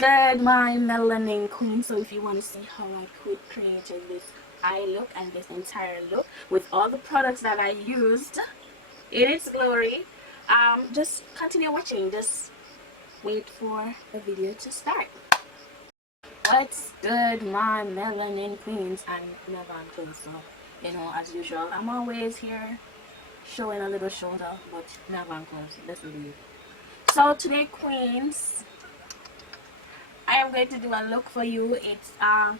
good, my melanin queen? So if you want to see how I created this eye look and this entire look with all the products that I used in its glory, just continue watching. Just wait for the video to start. What's good, my melanin queens and Nevan queens? So, as usual, I'm always here showing a little shoulder, but Nevan queens, let's leave. So today, queens, I am going to do a look for you. It's a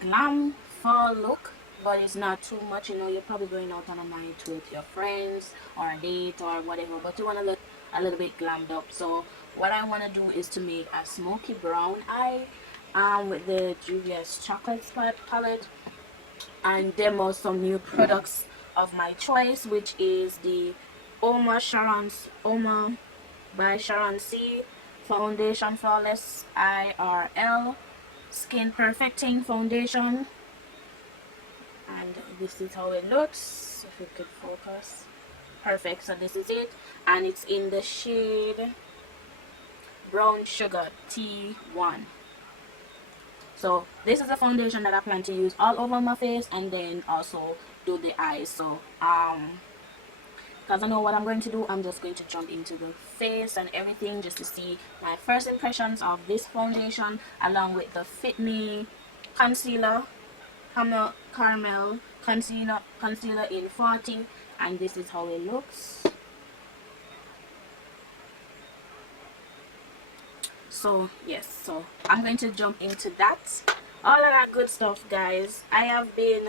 glam fall look, but it's not too much. You're probably going out on a night with your friends or a date or whatever, but you want to look a little bit glammed up. So what I want to do is to make a smoky brown eye with the GRWM chocolate spot palette, and demo some new products of my choice, which is the Oma by Sharon C Foundation Flawless IRL Skin Perfecting Foundation. And this is how it looks, if you could focus. Perfect. So this is it, and it's in the shade Brown Sugar T1. So this is a foundation that I plan to use all over my face and then also do the eyes. So because I know what I'm going to do, I'm just going to jump into the face and everything just to see my first impressions of this foundation, along with the Fit Me concealer, caramel concealer in 40, and this is how it looks. So yes, so I'm going to jump into that, all of that good stuff, guys. I have been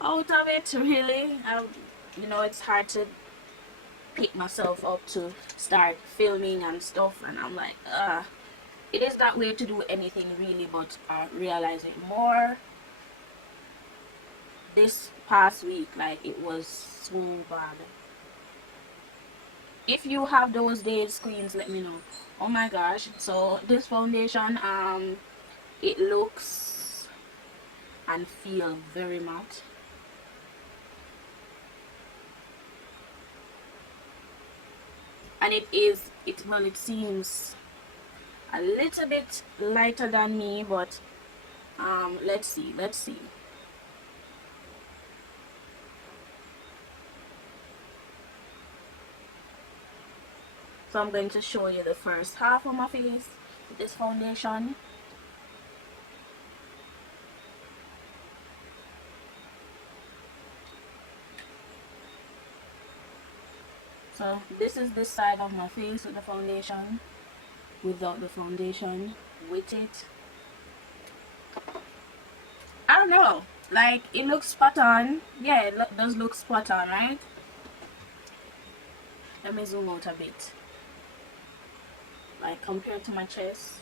out of it, really. It's hard to pick myself up to start filming and stuff, and I'm like, it is that way to do anything really, but realizing more this past week, like, it was so bad. If you have those days, queens, let me know. Oh my gosh. So this foundation, it looks and feel very matte, and it seems a little bit lighter than me, but let's see. So I'm going to show you the first half of my face with this foundation. So this is this side of my face with the foundation, without the foundation, with it. I don't know, like, it looks spot on. Yeah, it does look spot on, right? Let me zoom out a bit. Like, compared to my chest,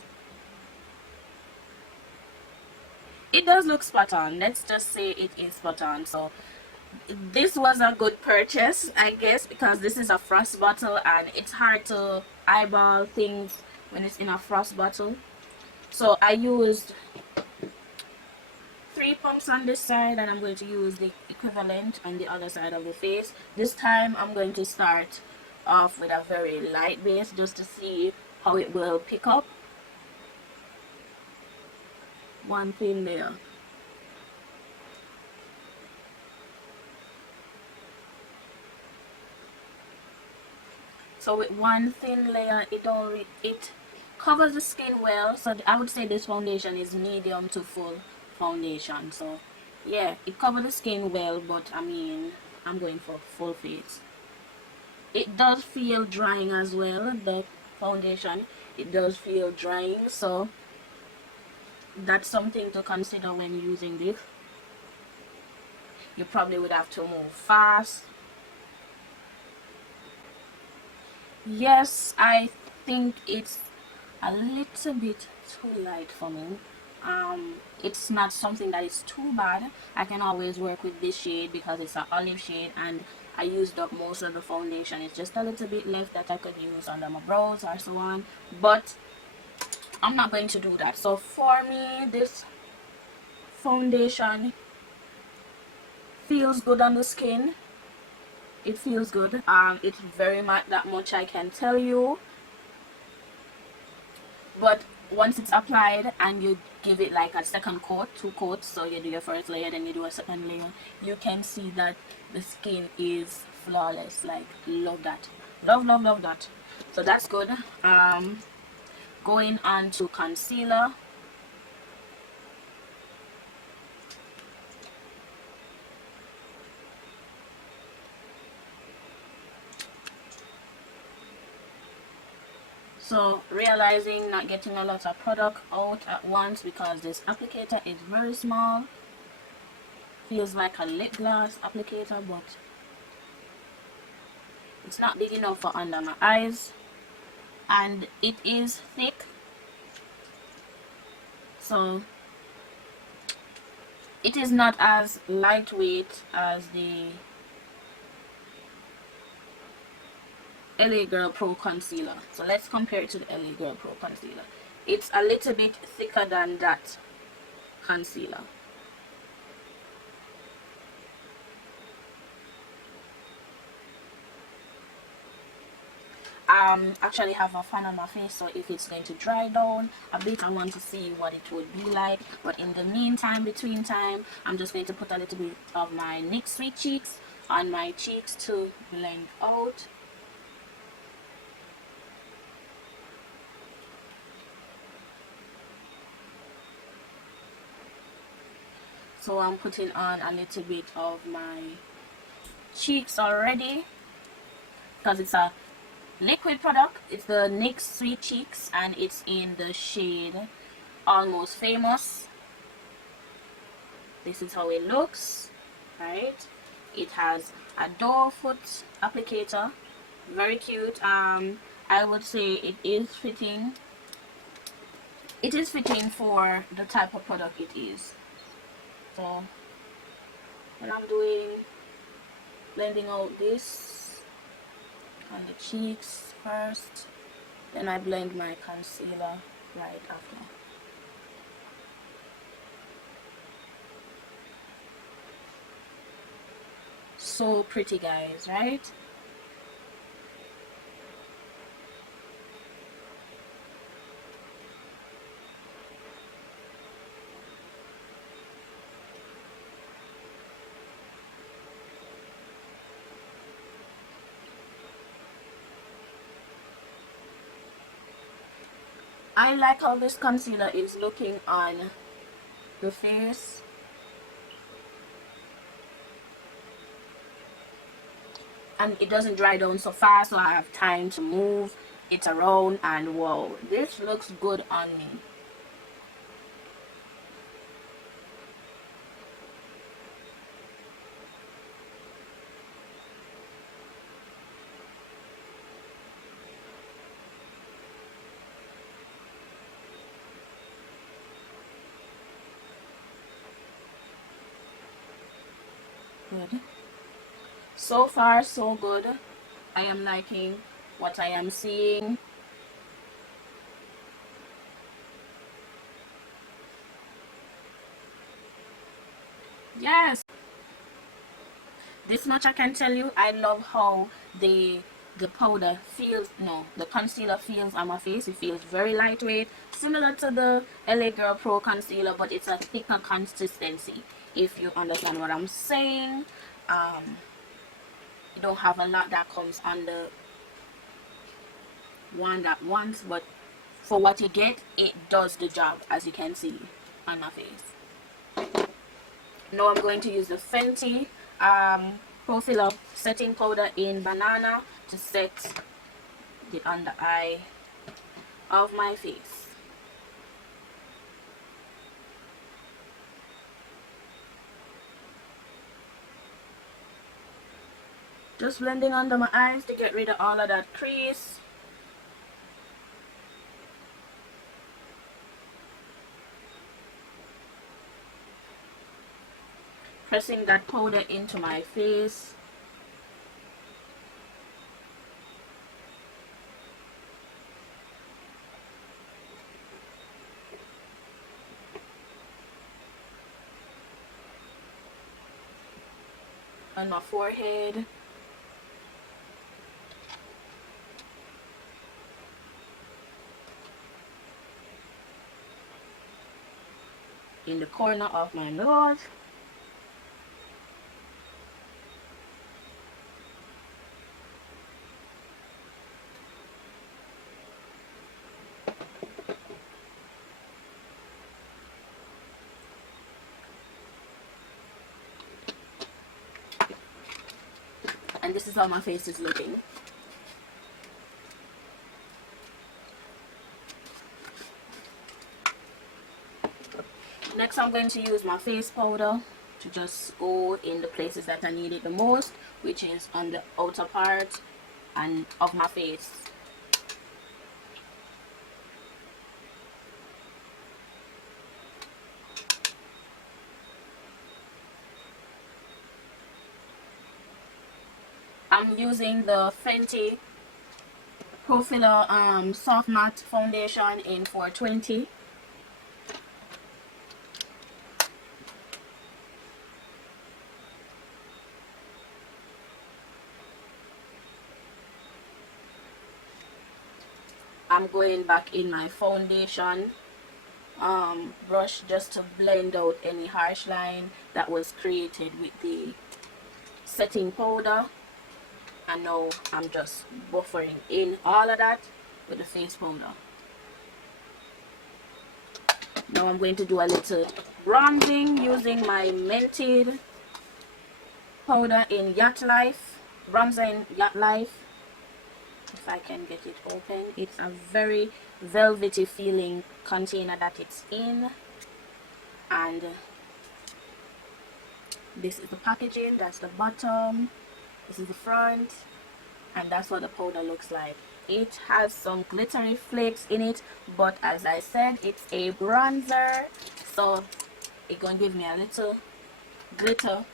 it does look spot on. Let's just say it is spot on. So this was a good purchase, I guess, because this is a frost bottle and it's hard to eyeball things when it's in a frost bottle. So I used 3 pumps on this side, and I'm going to use the equivalent on the other side of the face. This time I'm going to start off with a very light base just to see how it will pick up. One thin layer. So with one thin layer, it covers the skin well. So I would say this foundation is medium to full foundation. So yeah, it covers the skin well, but I mean, I'm going for full face. It does feel drying as well, the foundation. It does feel drying, so that's something to consider when using this. You probably would have to move fast. Yes, I think it's a little bit too light for me. It's not something that is too bad. I can always work with this shade because it's an olive shade, and I used up most of the foundation. It's just a little bit left that I could use under my brows or so on, but I'm not going to do that. So for me, this foundation feels good on the skin. It feels good. It's very matte, that much I can tell you. But once it's applied and you give it like a second coat, 2 coats, so you do your first layer, then you do a second layer, you can see that the skin is flawless. Like, love that, love that. So that's good. Going on to concealer. So realizing not getting a lot of product out at once because this applicator is very small, feels like a lip gloss applicator, but it's not big enough for under my eyes, and it is thick, so it is not as lightweight as the LA Girl Pro Concealer. So let's compare it to the LA Girl Pro Concealer. It's a little bit thicker than that concealer. Actually have a fan on my face, so if it's going to dry down a bit, I want to see what it would be like. But in the meantime, between time, I'm just going to put a little bit of my NYX Sweet Cheeks on my cheeks to blend out. So I'm putting on a little bit of my cheeks already because it's a liquid product. It's the NYX Sweet Cheeks and it's in the shade Almost Famous. This is how it looks, right? It has a doe foot applicator, very cute. I would say it is fitting for the type of product it is. So when I'm doing blending out this on the cheeks first, then I blend my concealer right after. So pretty, guys, right? I like how this concealer is looking on the face. And it doesn't dry down so fast, so I have time to move it around, and whoa, this looks good on me. Good. So far so good. I am liking what I am seeing. Yes, this much I can tell you. I love how the powder feels, no, the concealer feels on my face. It feels very lightweight, similar to the LA Girl Pro Concealer, but it's a thicker consistency, if you understand what I'm saying. You don't have a lot that comes on the one at once, but for what you get, it does the job, as you can see on my face. Now I'm going to use the Fenty Pro Fill Up setting powder in Banana to set the under eye of my face. Just blending under my eyes to get rid of all of that crease. Pressing that powder into my face. On my forehead. in the corner of my nose. And this is how my face is looking. Next, I'm going to use my face powder to just go in the places that I need it the most, which is on the outer part and of my face. I'm using the Fenty Pro Filler Soft Matte Foundation in 420. I'm going back in my foundation brush just to blend out any harsh line that was created with the setting powder. And now I'm just buffering in all of that with the face powder. Now I'm going to do a little bronzing using my Mented powder in Yacht Life, bronzer in Yacht Life. If I can get it open, it's a very velvety feeling container that it's in, and this is the packaging. That's the bottom, this is the front, and that's what the powder looks like. It has some glittery flakes in it, but as I said, it's a bronzer, so it's gonna give me a little glitter.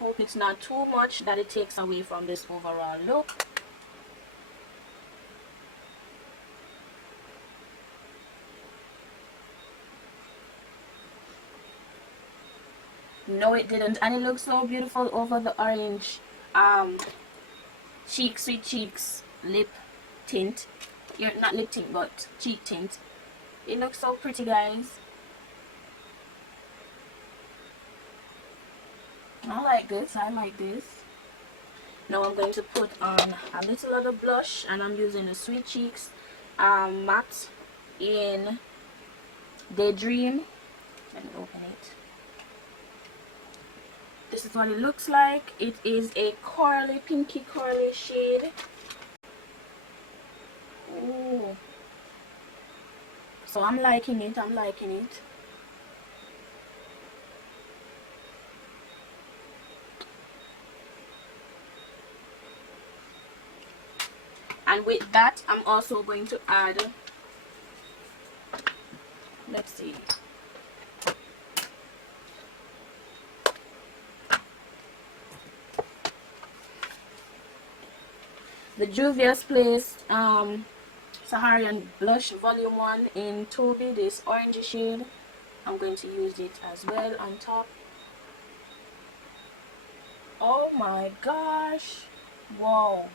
Hope it's not too much that it takes away from this overall look. No, it didn't, and it looks so beautiful over the orange Sweet Cheeks lip tint. Not lip tint, but cheek tint. It looks so pretty, guys. I like this. I like this. Now I'm going to put on a little of the blush, and I'm using the Sweet Cheeks matte in Daydream. Let me open it. This is what it looks like. It is a corally, pinky corally shade. Ooh. So I'm liking it. I'm liking it. And with that, I'm also going to add, let's see, the Juvia's Place Saharan Blush Volume 1 in Toby, this orangey shade. I'm going to use it as well on top. Oh my gosh. Wow.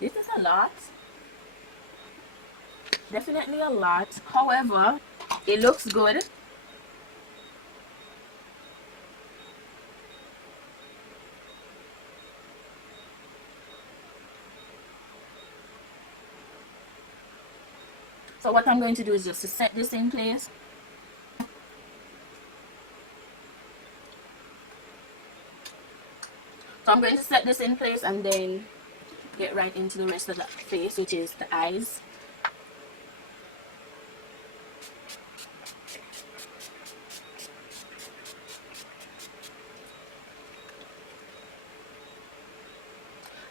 This is a lot. Definitely a lot. However, it looks good. So what I'm going to do is just to set this in place. So I'm going to set this in place and then get right into the rest of the face, which is the eyes.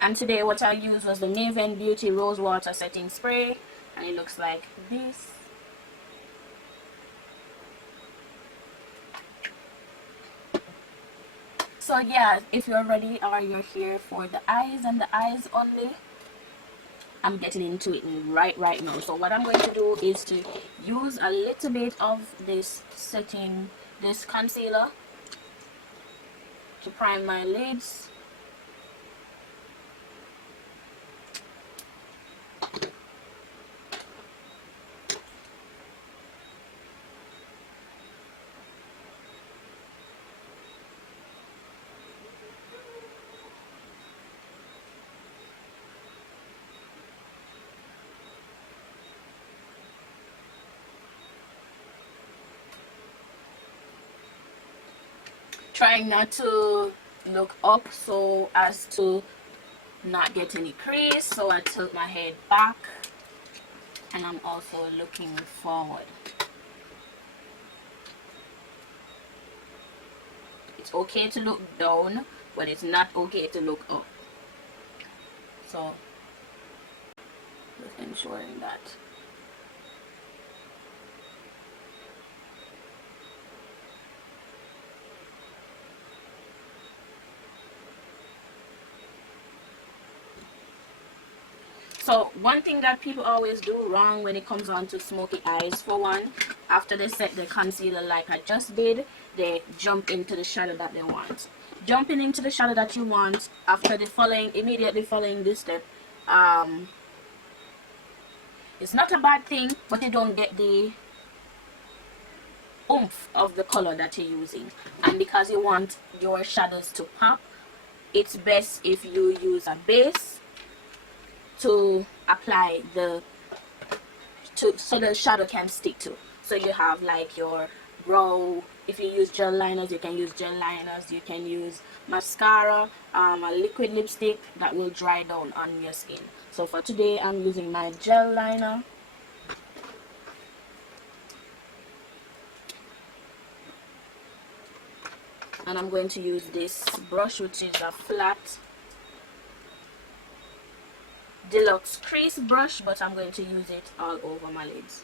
And today what I used was the Maven Beauty Rose Water Setting Spray, and it looks like this. So yeah, if you're ready or you're here for the eyes and the eyes only, I'm getting into it right now. So what I'm going to do is to use a little bit of this concealer to prime my lids. trying not to look up so as to not get any crease, so I tilt my head back, and I'm also looking forward. It's okay to look down, but it's not okay to look up. So just ensuring that. So one thing that people always do wrong when it comes on to smoky eyes, for one, after they set the concealer like I just did, they jump into the shadow that they want. Jumping into the shadow that you want after immediately following this step, it's not a bad thing, but you don't get the oomph of the color that you're using. And because you want your shadows to pop, it's best if you use a base to apply so the shadow can stick to. So you have like your brow. If you use gel liners, you can use gel liners. You can use mascara, a liquid lipstick that will dry down on your skin. So for today, I'm using my gel liner. And I'm going to use this brush, which is a flat deluxe crease brush, but I'm going to use it all over my lids.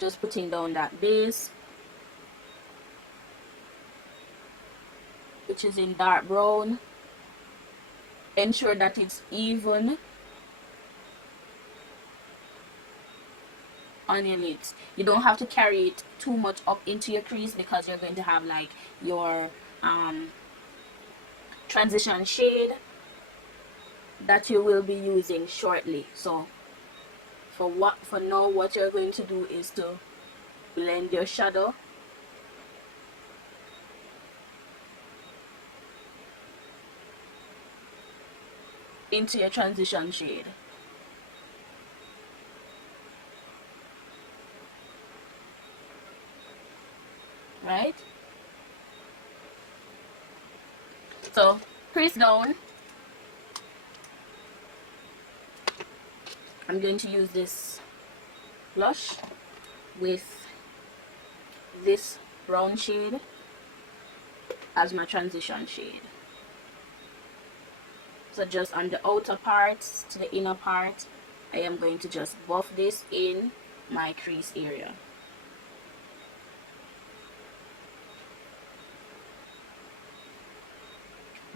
Just putting down that base, which is in dark brown. Ensure that it's even on your lids. You don't have to carry it too much up into your crease, because you're going to have like your transition shade that you will be using shortly. So for now, what you're going to do is to blend your shadow into your transition shade. Right? So crease down. I'm going to use this blush with this brown shade as my transition shade. So just on the outer parts to the inner part, I am going to just buff this in my crease area.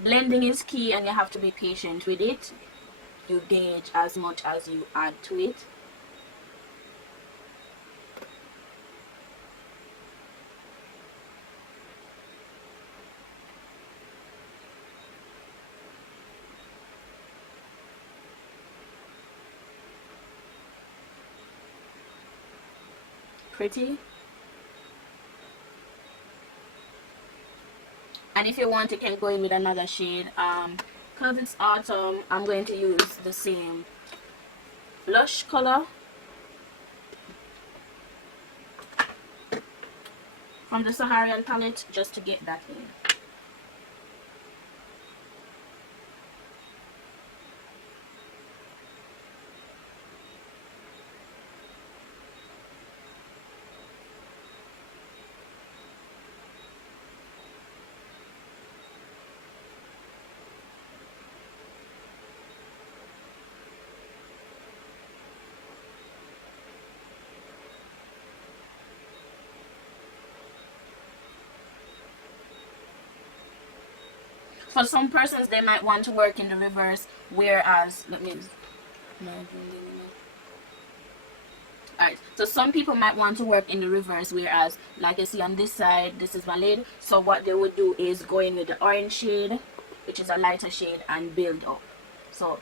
Blending is key, and you have to be patient with it. You gauge as much as you add to it. Pretty. And if you want, you can go in with another shade. Because it's autumn, I'm going to use the same blush color from the Saharan palette, just to get that in. For some persons, they might want to work in the reverse, whereas, alright, so some people might want to work in the reverse, whereas, like you see on this side, this is my lid. So what they would do is go in with the orange shade, which is a lighter shade, and build up. So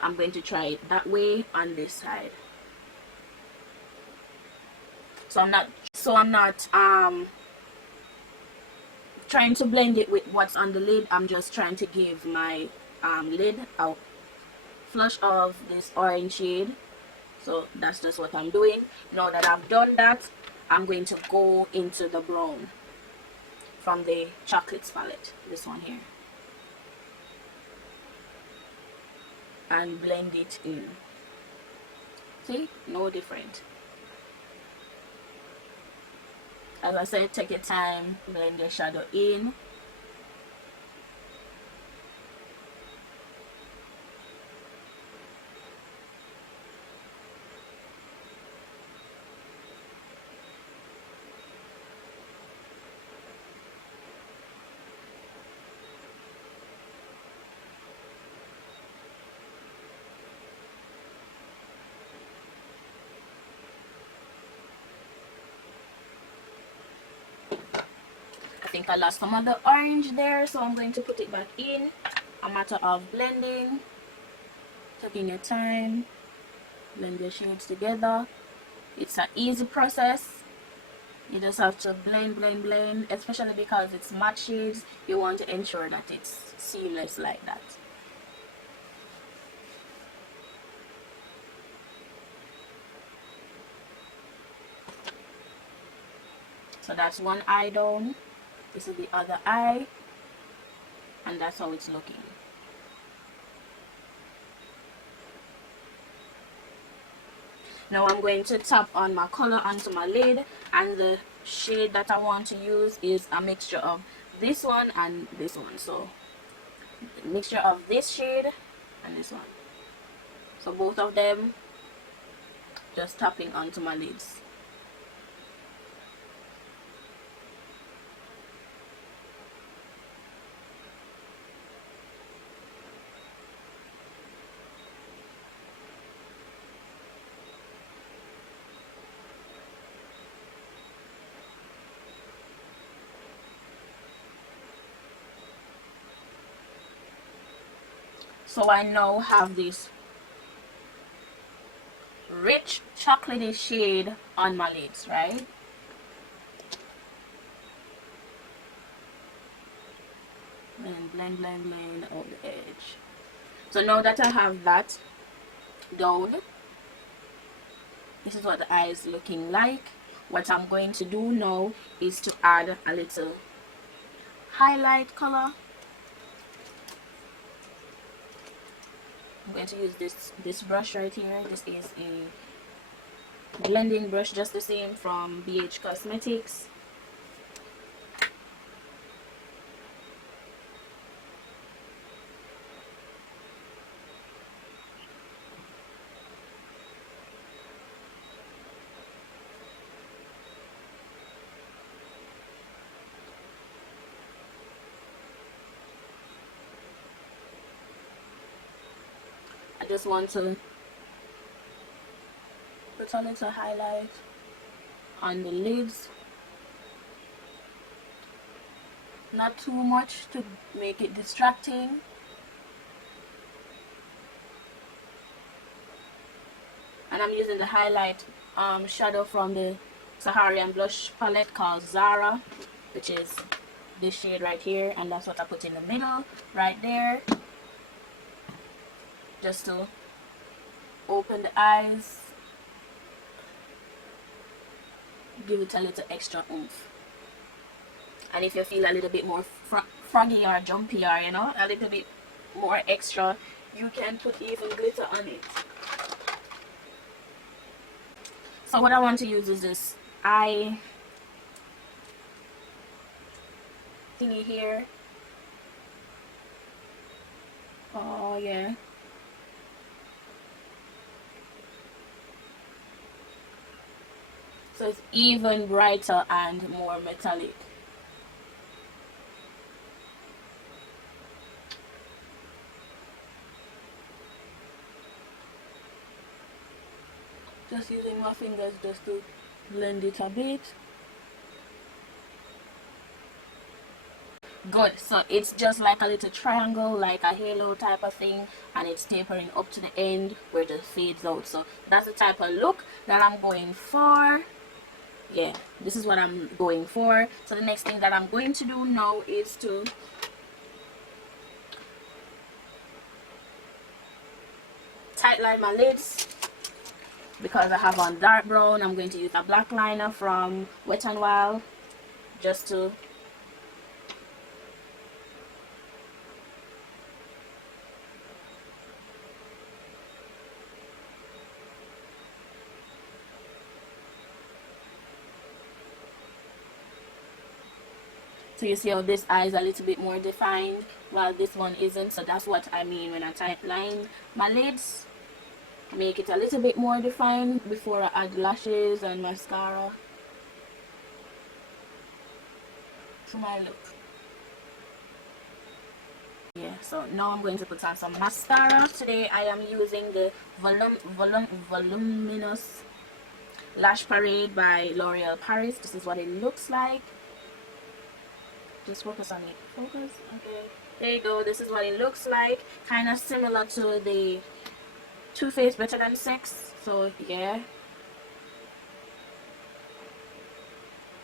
I'm going to try it that way on this side. So I'm not trying to blend it with what's on the lid. I'm just trying to give my lid a flush of this orange shade. So that's just what I'm doing. Now that I've done that, I'm going to go into the brown from the chocolates palette, this one here, and blend it in. See, no different. As I said, take your time, blend your shadow in. I think I lost some of the orange there, so I'm going to put it back in. A matter of blending, taking your time, blend your shades together. It's an easy process. You just have to blend, especially because it's matte shades. You want to ensure that it's seamless like that. So that's one eye down. This is the other eye, and that's how it's looking. Now I'm going to tap on my color onto my lid, and the shade that I want to use is a mixture of this one and this one. So a mixture of this shade and this one. So both of them, just tapping onto my lids. So I now have this rich chocolatey shade on my lids, right? And blend out the edge. So now that I have that down, this is what the eye is looking like. What I'm going to do now is to add a little highlight color. I'm going to use this brush right here. This is a blending brush, just the same, from BH Cosmetics. I just want to put a little highlight on the lids, not too much to make it distracting. And I'm using the highlight shadow from the Saharian blush palette called Zara, which is this shade right here, and that's what I put in the middle right there, just to open the eyes, give it a little extra oomph. And if you feel a little bit more froggy or jumpy, or you know, a little bit more extra, you can put even glitter on it. So what I want to use is this eye thingy here. Oh yeah. So it's even brighter and more metallic. Just using my fingers just to blend it a bit. Good. So it's just like a little triangle, like a halo type of thing, and it's tapering up to the end where it just fades out. So that's the type of look that I'm going for. Yeah, this is what I'm going for. So the next thing that I'm going to do now is to tightline my lids. Because I have on dark brown, I'm going to use a black liner from Wet n Wild just to So you see how this eye is a little bit more defined while this one isn't. So that's what I mean when I type line my lids. Make it a little bit more defined before I add lashes and mascara to my look. Yeah, so now I'm going to put on some mascara. Today I am using the Voluminous Lash Parade by L'Oreal Paris. This is what it looks like. Just focus on it. Focus. Okay. There you go. This is what it looks like. Kind of similar to the Too Faced Better Than Sex. So yeah.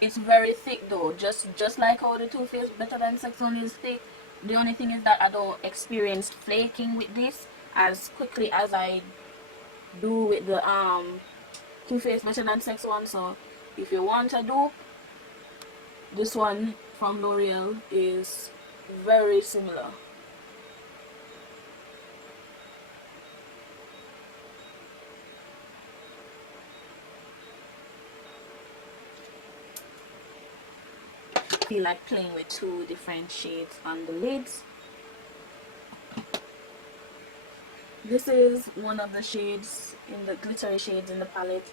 It's very thick though. Just like how the Too Faced Better Than Sex one is thick. The only thing is that I don't experience flaking with this as quickly as I do with the Too Faced Better Than Sex one. So if you want a dupe, this one from L'Oreal is very similar. I feel like playing with two different shades on the lids. This is one of the shades in the glittery shades in the palette.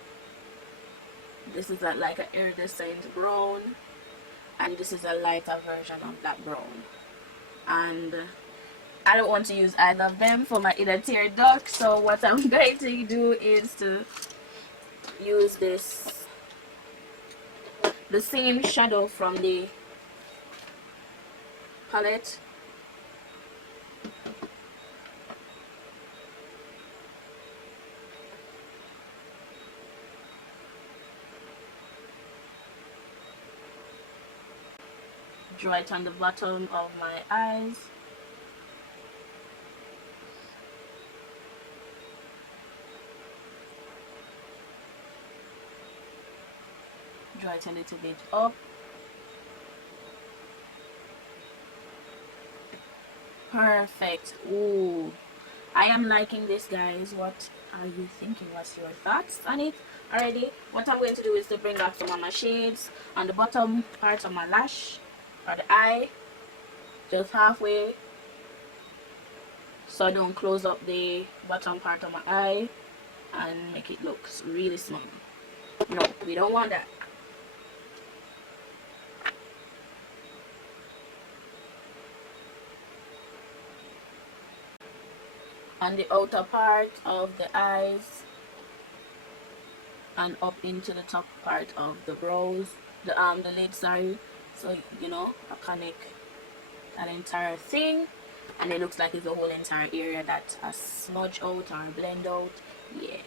This is like an iridescent brown, and this is a lighter version of that brown. And I don't want to use either of them for my inner tear duct, so what I'm going to do is to use the same shadow from the palette. Draw it on the bottom of my eyes. Draw it a little bit up. Perfect. Ooh, I am liking this, guys. What are you thinking? What's your thoughts on it already? What I'm going to do is to bring out some of my shades on the bottom part of my lash or the eye, just halfway, so I don't close up the bottom part of my eye and make it look really small. No, we don't want that. On the outer part of the eyes and up into the top part of the brows, the lid, sorry. So you know, I connect that entire thing, and it looks like it's the whole entire area that I smudge out or blend out. Yeah,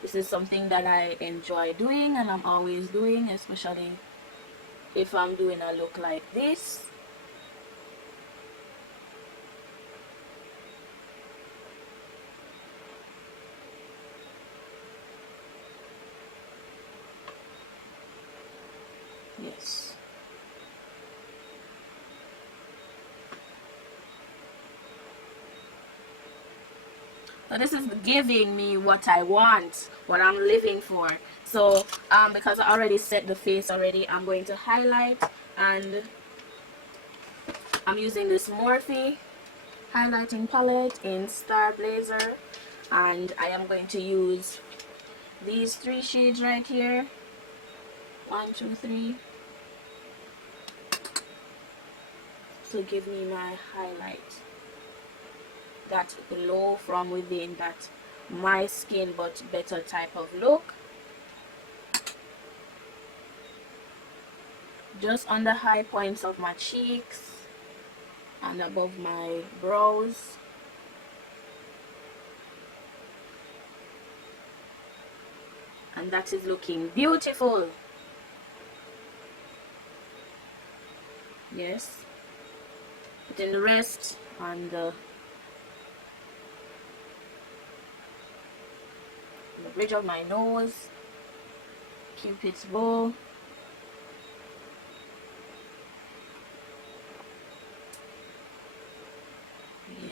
this is something that I enjoy doing, and I'm always doing, especially if I'm doing a look like this. Yes. So this is giving me what I want, what I'm living for. So because I already set the face already, I'm going to highlight, and I'm using this Morphe highlighting palette in Star Blazer, and I am going to use these three shades right here. 1, 2, 3. To give me my highlight, that glow from within, that my skin but better type of look. Just on the high points of my cheeks and above my brows. And that is looking beautiful. Yes. Putting the rest on the bridge of my nose, Cupid's bow. Yeah.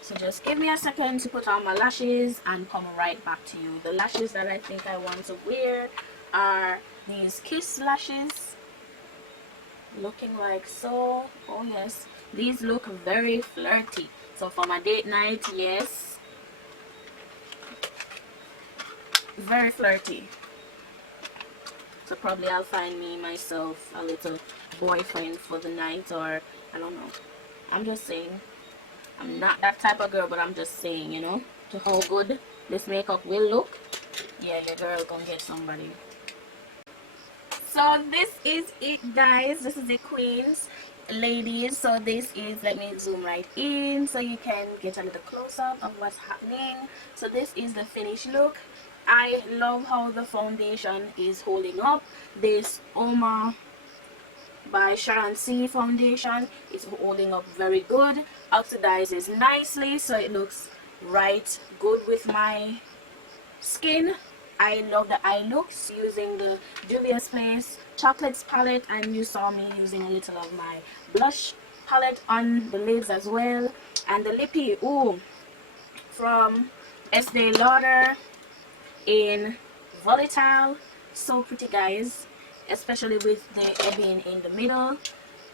So just give me a second to put on my lashes and come right back to you. The lashes that I think I want to wear are these kiss lashes, looking like so. Oh yes, these look very flirty. So for my date night, yes, very flirty. So probably I'll find me myself a little boyfriend for the night, or I don't know. I'm just saying. I'm not that type of girl, but I'm just saying, you know, to how good this makeup will look. Yeah, your girl gonna get somebody. So this is it, guys. This is it, queens, ladies. So this is, let me zoom right in so you can get a little close-up of what's happening. So this is the finished look. I love how the foundation is holding up. This Oma by Sharon C foundation is holding up very good, oxidizes nicely, so it looks right good with my skin. I love the eye looks using the Juvia's Place Chocolates palette, and you saw me using a little of my blush palette on the lids as well. And the lippy, ooh, from Estee Lauder in Volatile, so pretty, guys, especially with the ebbing in the middle.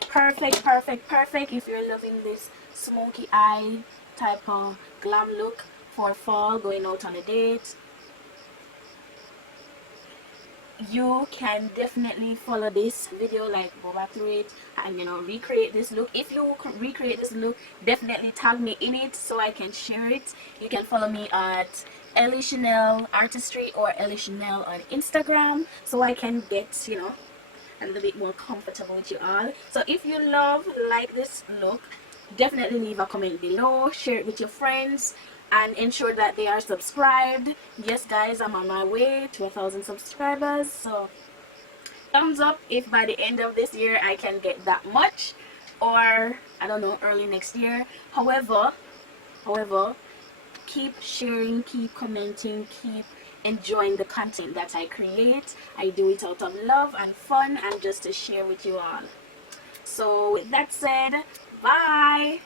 Perfect, perfect, perfect if you're loving this smoky eye type of glam look for fall, going out on a date. You can definitely follow this video, like go back through it and, you know, recreate this look. If you recreate this look, definitely tag me in it so I can share it. You can follow me at Elle Shenelle Artistry or Elle Shenelle on Instagram so I can get, you know, a little bit more comfortable with you all. So if you like this look, definitely leave a comment below, share it with your friends, and ensure that they are subscribed. Yes, guys, I'm on my way to 1,000 subscribers, so thumbs up if by the end of this year I can get that much, or I don't know, early next year. However, keep sharing, keep commenting, keep enjoying the content that I create. I do it out of love and fun and just to share with you all. So with that said, bye.